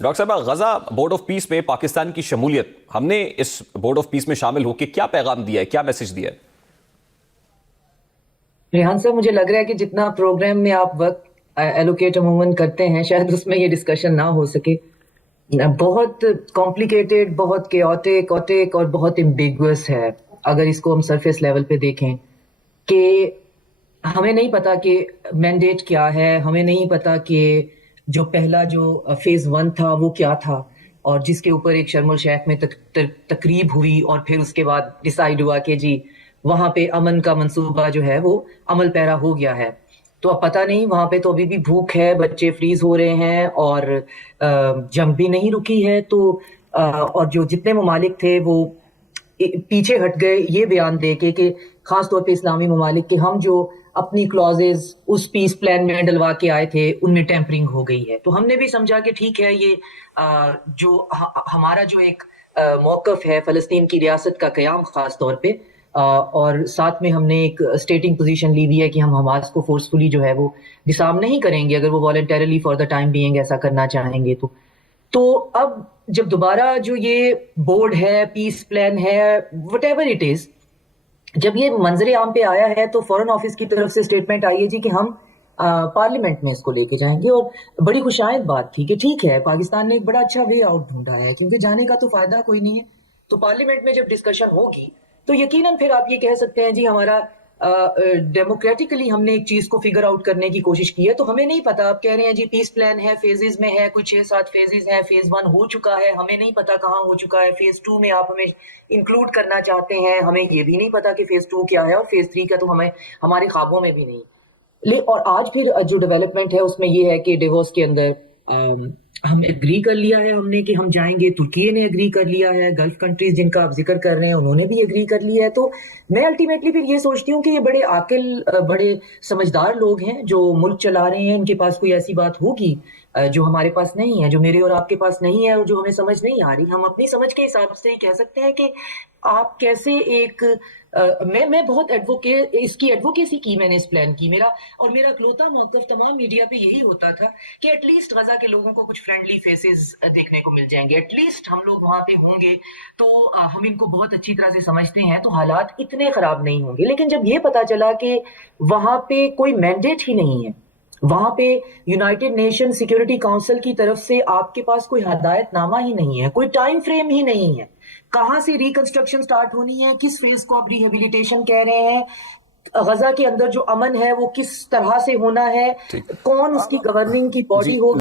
Doctor صاحب Gaza board of peace میں پاکستان کی شمولیت، ہم نے اس بورڈ آف پیس میں شامل ہو کے کیا پیغام دیا ہے، کیا میسج دیا ہے؟ ریحان صاحب، مجھے لگ رہا ہے کہ جتنا پروگرام میں آپ وقت ایلوکیٹ عموماً کرتے ہیں شاید اس میں یہ ڈسکشن نہ ہو سکے. بہت کمپلیکیٹڈ، بہت کیوٹک اور بہت ایمبیگوس ہے اگر اس کو ہم سرفیس لیول پہ دیکھیں. کہ ہمیں نہیں پتا کہ مینڈیٹ کیا ہے، ہمیں نہیں پتا کہ جو پہلا جو فیز 1 تھا وہ کیا تھا، اور جس کے اوپر ایک شرم الشیخ میں تقریب ہوئی اور پھر اس کے بعد ڈیسائیڈ ہوا کہ جی وہاں پہ امن کا منصوبہ جو ہے وہ عمل پیرا ہو گیا ہے. تو اب پتہ نہیں، وہاں پہ تو ابھی بھی بھوک ہے، بچے فریز ہو رہے ہیں اور جنگ بھی نہیں رکی ہے. تو اور جو جتنے ممالک تھے وہ پیچھے ہٹ گئے یہ بیان دے کے کہ خاص طور پہ اسلامی ممالک کے ہم جو اپنی کلوزز اس پیس پلان میں ڈلوا کے آئے تھے ان میں ٹیمپرنگ ہو گئی ہے. تو ہم نے بھی سمجھا کہ ٹھیک ہے، یہ جو ہمارا جو ایک موقف ہے فلسطین کی ریاست کا قیام خاص طور پہ، اور ساتھ میں ہم نے ایک اسٹیٹنگ پوزیشن لی ہوئی ہے کہ ہم حماس کو فورسفلی جو ہے وہ ڈسارم نہیں کریں گے اگر وہ voluntarily for the time being ایسا کرنا چاہیں گے. تو اب جب دوبارہ جو یہ بورڈ ہے، پیس پلان ہے، وٹ ایور اٹ از، جب یہ منظر عام پہ آیا ہے تو فورن آفس کی طرف سے اسٹیٹمنٹ آئی ہے جی کہ ہم پارلیمنٹ میں اس کو لے کے جائیں گے. اور بڑی خوشائند بات تھی کہ ٹھیک ہے، پاکستان نے ایک بڑا اچھا وے آؤٹ ڈھونڈا ہے کیونکہ جانے کا تو فائدہ کوئی نہیں ہے. تو پارلیمنٹ میں جب ڈسکشن ہوگی تو یقیناً پھر آپ یہ کہہ سکتے ہیں جی ہمارا ڈیموکریٹکلی ہم نے ایک چیز کو فگر آؤٹ کرنے کی کوشش کی ہے. تو ہمیں نہیں پتا، آپ کہہ رہے ہیں جی پیس پلان ہے، فیزز میں ہے، کچھ 6-7 فیزز ہیں، فیز 1 ہو چکا ہے، ہمیں نہیں پتا کہاں ہو چکا ہے، فیز 2 میں آپ ہمیں انکلوڈ کرنا چاہتے ہیں، ہمیں یہ بھی نہیں پتا کہ فیز 2 کیا ہے، اور فیز 3 کا تو ہمیں ہمارے خوابوں میں بھی نہیں. اور آج پھر جو ڈیولپمنٹ ہے اس میں یہ ہے کہ ڈیووس کے اندر ہم ایگری کر لیا ہے، ہم نے کہ ہم جائیں گے. ترکی نے ایگری کر لیا ہے، گلف کنٹریز جن کا آپ ذکر کر رہے ہیں انہوں نے بھی ایگری کر لیا ہے. تو میں الٹیمیٹلی پھر یہ سوچتی ہوں کہ یہ بڑے عاقل، بڑے سمجھدار لوگ ہیں جو ملک چلا رہے ہیں. ان کے پاس کوئی ایسی بات ہوگی جو ہمارے پاس نہیں ہے، جو میرے اور آپ کے پاس نہیں ہے، اور جو ہمیں سمجھ نہیں آ رہی. ہم اپنی سمجھ کے حساب سے کہہ سکتے ہیں کہ آپ کیسے ایک میں بہت اس کی ایڈوکیسی کی، میں نے اس پلان کی. میرا اکلوتا موقف تمام میڈیا پہ یہی ہوتا تھا کہ ایٹ لیسٹ غزہ کے لوگوں کو کچھ فرینڈلی فیسز دیکھنے کو مل جائیں گے، ایٹ لیسٹ ہم لوگ وہاں پہ ہوں گے تو ہم ان کو بہت اچھی طرح سے سمجھتے ہیں تو حالات اتنے خراب نہیں ہوں گے. لیکن جب یہ پتا چلا کہ وہاں پہ کوئی مینڈیٹ ہی نہیں ہے، وہاں پہ یونائٹڈ نیشن سیکیورٹی کاؤنسل کی طرف سے آپ کے پاس کوئی ہدایت نامہ ہی نہیں ہے، کوئی ٹائم فریم ہی نہیں ہے، کہاں سے ریکنسٹرکشن سٹارٹ ہونی ہے، کس فیز کو آپ ریہیبلیٹیشن کہہ رہے ہیں، غزہ کے اندر جو امن ہے وہ کس طرح سے ہونا ہے، کون اس کی گورننگ کی باڈی ہوگی.